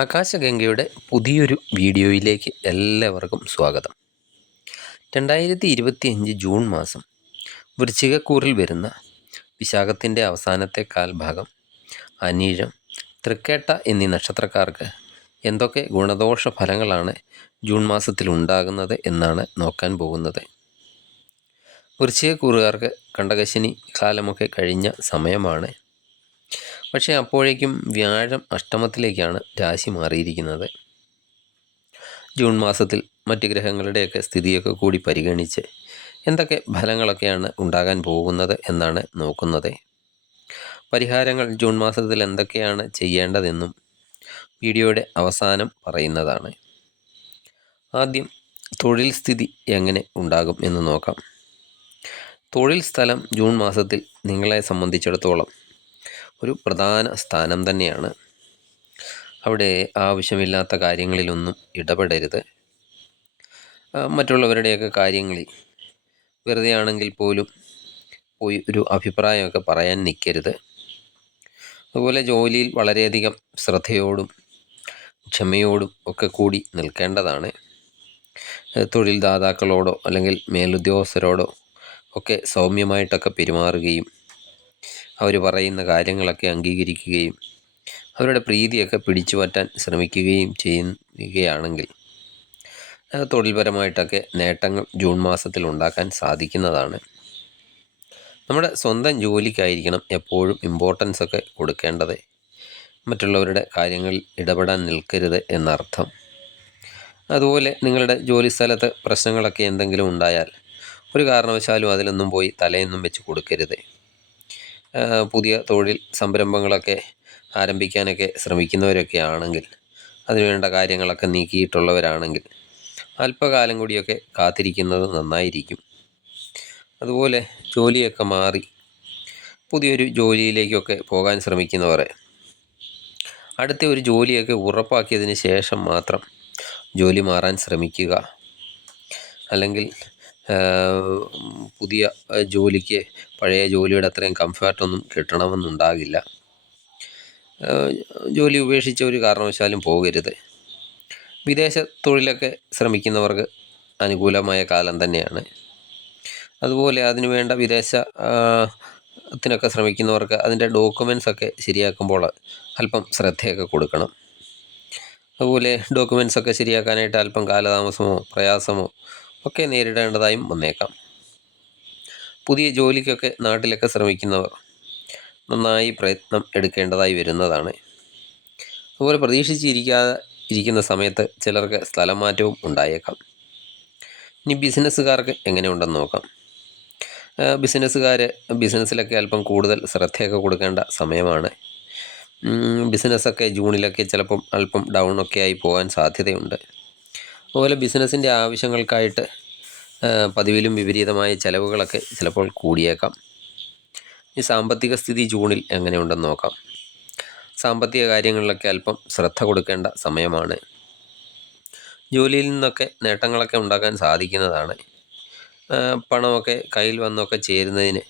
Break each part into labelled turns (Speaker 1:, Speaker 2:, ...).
Speaker 1: ആകാശഗംഗയുടെ പുതിയൊരു വീഡിയോയിലേക്ക് എല്ലാവർക്കും സ്വാഗതം. രണ്ടായിരത്തി ഇരുപത്തി അഞ്ച് ജൂൺ മാസം വൃശ്ചികക്കൂറിൽ വരുന്ന വിശാഖത്തിന്റെ അവസാനത്തെ കാൽഭാഗം അനീഴം തൃക്കേട്ട എന്നീ നക്ഷത്രക്കാർക്ക് എന്തൊക്കെ ഗുണദോഷ ഫലങ്ങളാണ് ജൂൺ മാസത്തിൽ ഉണ്ടാകുന്നത് എന്നാണ് നോക്കാൻ പോകുന്നത്. വൃശ്ചികക്കൂറുകാർക്ക് കണ്ടകശിനി കാലമൊക്കെ കഴിഞ്ഞ സമയമാണ് പക്ഷേ അപ്പോഴേക്കും വ്യാഴം അഷ്ടമത്തിലേക്കാണ് രാശി മാറിയിരിക്കുന്നത്. ജൂൺ മാസത്തിൽ മറ്റ് ഗ്രഹങ്ങളുടെയൊക്കെ സ്ഥിതിയൊക്കെ കൂടി പരിഗണിച്ച് എന്തൊക്കെ ഫലങ്ങളൊക്കെയാണ് ഉണ്ടാകാൻ പോകുന്നത് എന്നാണ് നോക്കുന്നത്. പരിഹാരങ്ങൾ ജൂൺ മാസത്തിൽ എന്തൊക്കെയാണ് ചെയ്യേണ്ടതെന്നും വീഡിയോയുടെ അവസാനം പറയുന്നതാണ്. ആദ്യം തൊഴിൽ സ്ഥിതി എങ്ങനെ ഉണ്ടാകും എന്ന് നോക്കാം. തൊഴിൽ സ്ഥലം ജൂൺ മാസത്തിൽ നിങ്ങളെ സംബന്ധിച്ചിടത്തോളം ഒരു പ്രധാന സ്ഥാനം തന്നെയാണ്. അവിടെ ആവശ്യമില്ലാത്ത കാര്യങ്ങളിലൊന്നും ഇടപെടരുത്. മറ്റുള്ളവരുടെയൊക്കെ കാര്യങ്ങളിൽ വെറുതെ ആണെങ്കിൽ പോലും പോയി ഒരു അഭിപ്രായമൊക്കെ പറയാൻ നിൽക്കരുത് അതുപോലെ ജോലിയിൽ വളരെയധികം ശ്രദ്ധയോടും ക്ഷമയോടും ഒക്കെ കൂടി നിൽക്കേണ്ടതാണ്. തൊഴിൽ ദാതാക്കളോടോ അല്ലെങ്കിൽ മേലുദ്യോഗസ്ഥരോടോ ഒക്കെ സൗമ്യമായിട്ടൊക്കെ പെരുമാറുകയും അവർ പറയുന്ന കാര്യങ്ങളൊക്കെ അംഗീകരിക്കുകയും അവരുടെ പ്രീതിയൊക്കെ പിടിച്ചു പറ്റാൻ ശ്രമിക്കുകയും ചെയ്യുകയാണെങ്കിൽ തൊഴിൽപരമായിട്ടൊക്കെ നേട്ടങ്ങൾ ജൂൺ മാസത്തിൽ ഉണ്ടാക്കാൻ സാധിക്കുന്നതാണ്. നമ്മുടെ സ്വന്തം ജോലിക്കായിരിക്കണം എപ്പോഴും ഇമ്പോർട്ടൻസ് ഒക്കെ കൊടുക്കേണ്ടത്. മറ്റുള്ളവരുടെ കാര്യങ്ങളിൽ ഇടപെടാൻ നിൽക്കരുത് എന്നർത്ഥം. അതുപോലെ നിങ്ങളുടെ ജോലി സ്ഥലത്ത് പ്രശ്നങ്ങളൊക്കെ എന്തെങ്കിലും ഉണ്ടായാൽ ഒരു കാരണവശാലും അതിലൊന്നും പോയി തലയൊന്നും വെച്ച് കൊടുക്കരുത്. പുതിയ തൊഴിൽ സംരംഭങ്ങളൊക്കെ ആരംഭിക്കാനൊക്കെ ശ്രമിക്കുന്നവരൊക്കെ ആണെങ്കിൽ അതിനുവേണ്ട കാര്യങ്ങളൊക്കെ നീക്കിയിട്ടുള്ളവരാണെങ്കിൽ അല്പകാലം കൂടിയൊക്കെ കാത്തിരിക്കുന്നത് നന്നായിരിക്കും. അതുപോലെ ജോലിയൊക്കെ മാറി പുതിയൊരു ജോലിയിലേക്കൊക്കെ പോകാൻ ശ്രമിക്കുന്നവരെ അടുത്ത ഒരു ജോലിയൊക്കെ ഉറപ്പാക്കിയതിന് ശേഷം മാത്രം ജോലി മാറാൻ ശ്രമിക്കുക. അല്ലെങ്കിൽ പുതിയ ജോലിക്ക് പഴയ ജോലിയുടെ അത്രയും കംഫർട്ടൊന്നും കിട്ടണമെന്നുണ്ടാകില്ല. ജോലി ഉപേക്ഷിച്ച ഒരു കാരണവശാലും പോകരുത്. വിദേശ തൊഴിലൊക്കെ ശ്രമിക്കുന്നവർക്ക് അനുകൂലമായ കാലം തന്നെയാണ്. അതുപോലെ അതിനുവേണ്ട വിദേശ ത്തിനൊക്കെ ശ്രമിക്കുന്നവർക്ക് അതിന്റെ ഡോക്യുമെൻസ് ഒക്കെ ശരിയാക്കുമ്പോൾ അല്പം ശ്രദ്ധയൊക്കെ കൊടുക്കണം. അതുപോലെ ഡോക്യുമെൻസ് ഒക്കെ ശരിയാക്കാനായിട്ട് അല്പം കാലതാമസമോ പ്രയാസമോ ഒക്കെ നേരിടേണ്ടതായും വന്നേക്കാം. പുതിയ ജോലിക്കൊക്കെ നാട്ടിലൊക്കെ ശ്രമിക്കുന്നവർ നന്നായി പ്രയത്നം എടുക്കേണ്ടതായി വരുന്നതാണ്. അതുപോലെ പ്രതീക്ഷിച്ചിരിക്കാതെ ഇരിക്കുന്ന സമയത്ത് ചിലർക്ക് സ്ഥലം മാറ്റവും ഉണ്ടായേക്കാം. ഇനി ബിസിനസ്സുകാർക്ക് എങ്ങനെയുണ്ടെന്ന് നോക്കാം. ബിസിനസ്സുകാർ ബിസിനസ്സിലൊക്കെ അല്പം കൂടുതൽ ശ്രദ്ധയൊക്കെ കൊടുക്കേണ്ട സമയമാണ്. ബിസിനസ്സൊക്കെ ജൂണിലൊക്കെ ചിലപ്പം അല്പം ഡൗൺ ഒക്കെ ആയി പോകാൻ സാധ്യതയുണ്ട്. അതുപോലെ ബിസിനസ്സിന്റെ ആവശ്യങ്ങൾക്കായിട്ട് പതിവിലും വിപരീതമായ ചിലവുകളൊക്കെ ചിലപ്പോൾ കൂടിയേക്കാം. ഈ സാമ്പത്തിക സ്ഥിതി ജൂണിൽ എങ്ങനെയുണ്ടെന്ന് നോക്കാം. സാമ്പത്തിക കാര്യങ്ങളിലൊക്കെ അല്പം ശ്രദ്ധ കൊടുക്കേണ്ട സമയമാണ്. ജോലിയിൽ നിന്നൊക്കെ നേട്ടങ്ങളൊക്കെ ഉണ്ടാക്കാൻ സാധിക്കുന്നതാണ്. പണമൊക്കെ കയ്യിൽ വന്നൊക്കെ ചേരുന്നതിന്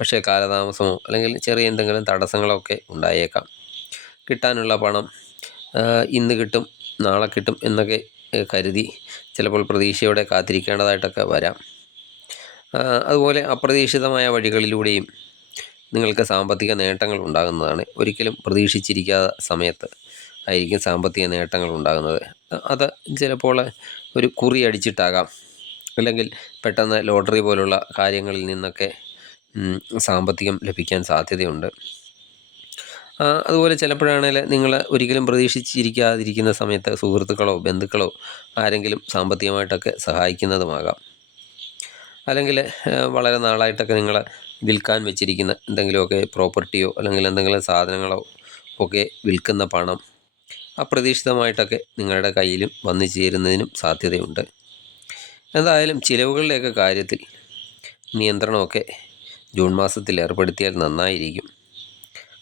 Speaker 1: പക്ഷേ കാലതാമസമോ അല്ലെങ്കിൽ ചെറിയ എന്തെങ്കിലും തടസ്സങ്ങളോ ഒക്കെ ഉണ്ടായേക്കാം. കിട്ടാനുള്ള പണം ഇന്ന് കിട്ടും നാളെ കിട്ടും എന്നൊക്കെ കരുതി ചിലപ്പോൾ പ്രതീക്ഷയോടെ കാത്തിരിക്കേണ്ടതായിട്ടൊക്കെ വരാം. അതുപോലെ അപ്രതീക്ഷിതമായ വഴികളിലൂടെയും നിങ്ങൾക്ക് സാമ്പത്തിക നേട്ടങ്ങൾ ഉണ്ടാകുന്നതാണ്. ഒരിക്കലും പ്രതീക്ഷിച്ചിരിക്കാത്ത സമയത്ത് ആയിരിക്കും സാമ്പത്തിക നേട്ടങ്ങൾ ഉണ്ടാകുന്നത്. അത് ചിലപ്പോൾ ഒരു കുറി അടിച്ചിട്ടാകാം. അല്ലെങ്കിൽ പെട്ടെന്ന് ലോട്ടറി പോലുള്ള കാര്യങ്ങളിൽ നിന്നൊക്കെ സാമ്പത്തികം ലഭിക്കാൻ സാധ്യതയുണ്ട്. അതുപോലെ ചിലപ്പോഴാണെങ്കിൽ നിങ്ങൾ ഒരിക്കലും പ്രതീക്ഷിച്ചിരിക്കാതിരിക്കുന്ന സമയത്ത് സുഹൃത്തുക്കളോ ബന്ധുക്കളോ ആരെങ്കിലും സാമ്പത്തികമായിട്ടൊക്കെ സഹായിക്കുന്നതുമാകാം. അല്ലെങ്കിൽ വളരെ നാളായിട്ടൊക്കെ നിങ്ങൾ വിൽക്കാൻ വെച്ചിരിക്കുന്ന എന്തെങ്കിലുമൊക്കെ പ്രോപ്പർട്ടിയോ അല്ലെങ്കിൽ എന്തെങ്കിലും സാധനങ്ങളോ ഒക്കെ വിൽക്കുന്ന പണം അപ്രതീക്ഷിതമായിട്ടൊക്കെ നിങ്ങളുടെ കയ്യിലും വന്നു ചേരുന്നതിനും സാധ്യതയുണ്ട്. എന്തായാലും ചിലവുകളുടെയൊക്കെ കാര്യത്തിൽ നിയന്ത്രണമൊക്കെ ജൂൺ മാസത്തിൽ ഏർപ്പെടുത്തിയാൽ നന്നായിരിക്കും.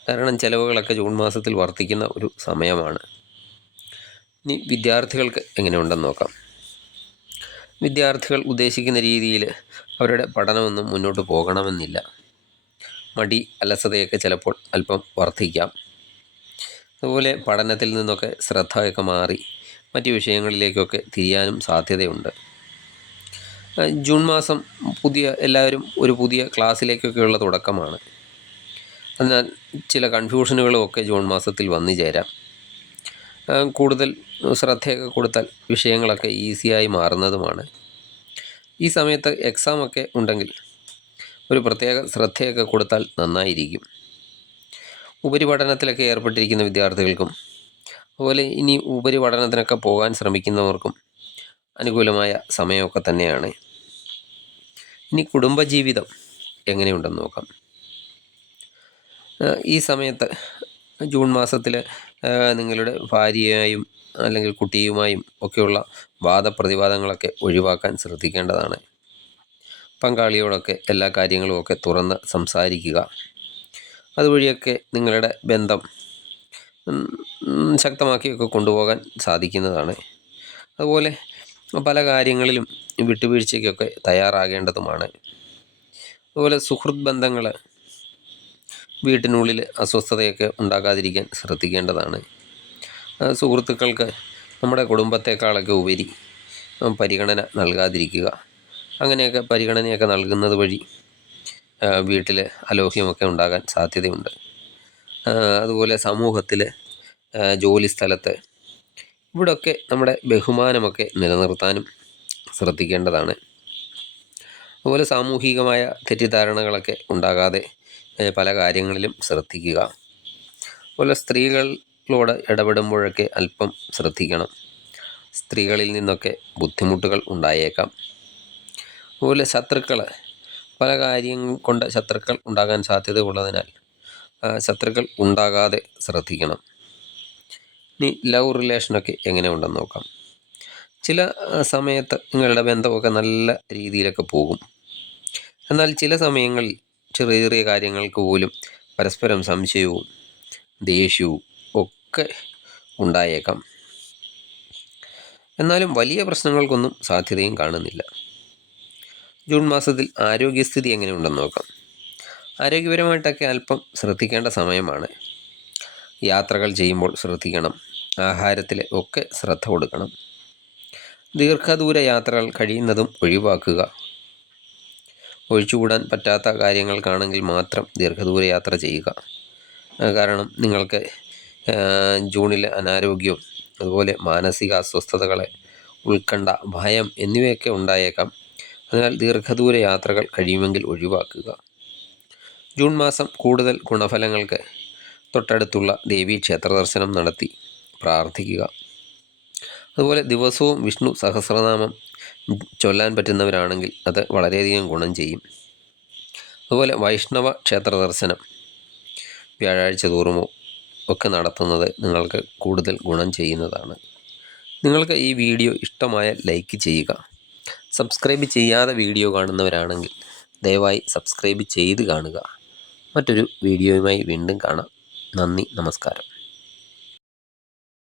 Speaker 1: കാരണം ചിലവുകളൊക്കെ ജൂൺ മാസത്തിൽ വർദ്ധിക്കുന്ന ഒരു സമയമാണ്. ഇനി വിദ്യാർത്ഥികൾക്ക് എങ്ങനെയുണ്ടെന്ന് നോക്കാം. വിദ്യാർത്ഥികൾ ഉദ്ദേശിക്കുന്ന രീതിയിൽ അവരുടെ പഠനമൊന്നും മുന്നോട്ട് പോകണമെന്നില്ല. മടി അലസതയൊക്കെ ചിലപ്പോൾ അല്പം വർദ്ധിക്കാം. അതുപോലെ പഠനത്തിൽ നിന്നൊക്കെ ശ്രദ്ധയൊക്കെ മാറി മറ്റ് വിഷയങ്ങളിലേക്കൊക്കെ തിരിയാനും സാധ്യതയുണ്ട്. ജൂൺ മാസം പുതിയ എല്ലാവരും ഒരു പുതിയ ക്ലാസ്സിലേക്കൊക്കെയുള്ള തുടക്കമാണ്. അതിനാൽ ചില കൺഫ്യൂഷനുകളും ഒക്കെ ജൂൺ മാസത്തിൽ വന്നു ചേരാം. കൂടുതൽ ശ്രദ്ധയൊക്കെ കൊടുത്താൽ വിഷയങ്ങളൊക്കെ ഈസിയായി മാറുന്നതുമാണ്. ഈ സമയത്ത് എക്സാമൊക്കെ ഉണ്ടെങ്കിൽ ഒരു പ്രത്യേക ശ്രദ്ധയൊക്കെ കൊടുത്താൽ നന്നായിരിക്കും. ഉപരിപഠനത്തിലൊക്കെ ഏർപ്പെട്ടിരിക്കുന്ന വിദ്യാർത്ഥികൾക്കും അതുപോലെ ഇനി ഉപരിപഠനത്തിനൊക്കെ പോകാൻ ശ്രമിക്കുന്നവർക്കും അനുകൂലമായ സമയമൊക്കെ തന്നെയാണ്. ഇനി കുടുംബജീവിതം എങ്ങനെയുണ്ടെന്ന് നോക്കാം. ഈ സമയത്ത് ജൂൺ മാസത്തിൽ നിങ്ങളുടെ ഭാര്യയായും അല്ലെങ്കിൽ കുട്ടിയുമായും ഒക്കെയുള്ള വാദപ്രതിവാദങ്ങളൊക്കെ ഒഴിവാക്കാൻ ശ്രദ്ധിക്കേണ്ടതാണ്. പങ്കാളിയോടൊക്കെ എല്ലാ കാര്യങ്ങളും ഒക്കെ തുറന്ന് സംസാരിക്കുക. അതുവഴിയൊക്കെ നിങ്ങളുടെ ബന്ധം ശക്തമാക്കിയൊക്കെ കൊണ്ടുപോകാൻ സാധിക്കുന്നതാണ്. അതുപോലെ പല കാര്യങ്ങളിലും വിട്ടുവീഴ്ചയ്ക്കൊക്കെ തയ്യാറാകേണ്ടതുമാണ്. അതുപോലെ സുഹൃത്ത് ബന്ധങ്ങൾ വീട്ടിനുള്ളിൽ അസ്വസ്ഥതയൊക്കെ ഉണ്ടാകാതിരിക്കാൻ ശ്രദ്ധിക്കേണ്ടതാണ്. സുഹൃത്തുക്കൾക്ക് നമ്മുടെ കുടുംബത്തെക്കാളൊക്കെ ഉപരി പരിഗണന നൽകാതിരിക്കുക. അങ്ങനെയൊക്കെ പരിഗണനയൊക്കെ നൽകുന്നത് വഴി വീട്ടിൽ അലോഹ്യമൊക്കെ ഉണ്ടാകാൻ സാധ്യതയുണ്ട്. അതുപോലെ സമൂഹത്തിൽ ജോലി സ്ഥലത്ത് ഇവിടൊക്കെ നമ്മുടെ ബഹുമാനമൊക്കെ നിലനിർത്താനും ശ്രദ്ധിക്കേണ്ടതാണ്. അതുപോലെ സാമൂഹികമായ തെറ്റിദ്ധാരണകളൊക്കെ ഉണ്ടാകാതെ പല കാര്യങ്ങളിലും ശ്രദ്ധിക്കുക. അതുപോലെ സ്ത്രീകളോട് ഇടപെടുമ്പോഴൊക്കെ അല്പം ശ്രദ്ധിക്കണം. സ്ത്രീകളിൽ നിന്നൊക്കെ ബുദ്ധിമുട്ടുകൾ ഉണ്ടായേക്കാം. അതുപോലെ ശത്രുക്കൾ പല കാര്യം കൊണ്ട് ശത്രുക്കൾ ഉണ്ടാകാൻ സാധ്യത ഉള്ളതിനാൽ ശത്രുക്കൾ ഉണ്ടാകാതെ ശ്രദ്ധിക്കണം. ഇനി ലവ് റിലേഷനൊക്കെ എങ്ങനെ ഉണ്ടെന്ന് നോക്കാം. ചില സമയത്ത് നിങ്ങളുടെ ബന്ധമൊക്കെ നല്ല രീതിയിലൊക്കെ പോകും. എന്നാൽ ചില സമയങ്ങളിൽ ചെറിയ ചെറിയ കാര്യങ്ങൾക്ക് പോലും പരസ്പരം സംശയവും ദേഷ്യവും ഒക്കെ ഉണ്ടായേക്കാം. എന്നാലും വലിയ പ്രശ്നങ്ങൾക്കൊന്നും സാധ്യതയും കാണുന്നില്ല. ജൂൺ മാസത്തിൽ ആരോഗ്യസ്ഥിതി എങ്ങനെ ഉണ്ടെന്ന് നോക്കാം. ആരോഗ്യപരമായിട്ടൊക്കെ അല്പം ശ്രദ്ധിക്കേണ്ട സമയമാണ്. യാത്രകൾ ചെയ്യുമ്പോൾ ശ്രദ്ധിക്കണം. ആഹാരത്തിൽ ഒക്കെ ശ്രദ്ധ കൊടുക്കണം. ദീർഘദൂര യാത്രകൾ കഴിയുന്നതും ഒഴിവാക്കുക. ഒഴിച്ചുകൂടാൻ പറ്റാത്ത കാര്യങ്ങൾക്കാണെങ്കിൽ മാത്രം ദീർഘദൂര യാത്ര ചെയ്യുക. കാരണം നിങ്ങൾക്ക് ജൂണിൽ അനാരോഗ്യവും അതുപോലെ മാനസിക അസ്വസ്ഥതകളെ ഉത്കണ്ഠ ഭയം എന്നിവയൊക്കെ ഉണ്ടായേക്കാം. അതിനാൽ ദീർഘദൂര യാത്രകൾ കഴിയുമെങ്കിൽ ഒഴിവാക്കുക. ജൂൺ മാസം കൂടുതൽ ഗുണഫലങ്ങൾക്ക് തൊട്ടടുത്തുള്ള ദേവീ ക്ഷേത്ര ദർശനം നടത്തി പ്രാർത്ഥിക്കുക. അതുപോലെ ദിവസവും വിഷ്ണു സഹസ്രനാമം ചൊല്ലാൻ പറ്റുന്നവരാണെങ്കിൽ അത് വളരെയധികം ഗുണം ചെയ്യും. അതുപോലെ വൈഷ്ണവ ക്ഷേത്ര ദർശനം വ്യാഴാഴ്ച തോറുമോ ഒക്കെ നടത്തുന്നത് നിങ്ങൾക്ക് കൂടുതൽ ഗുണം ചെയ്യുന്നതാണ്. നിങ്ങൾക്ക് ഈ വീഡിയോ ഇഷ്ടമായ ലൈക്ക് ചെയ്യുക. സബ്സ്ക്രൈബ് ചെയ്യാതെ വീഡിയോ കാണുന്നവരാണെങ്കിൽ ദയവായി സബ്സ്ക്രൈബ് ചെയ്ത് കാണുക. മറ്റൊരു വീഡിയോയുമായി വീണ്ടും കാണാം. നന്ദി നമസ്കാരം.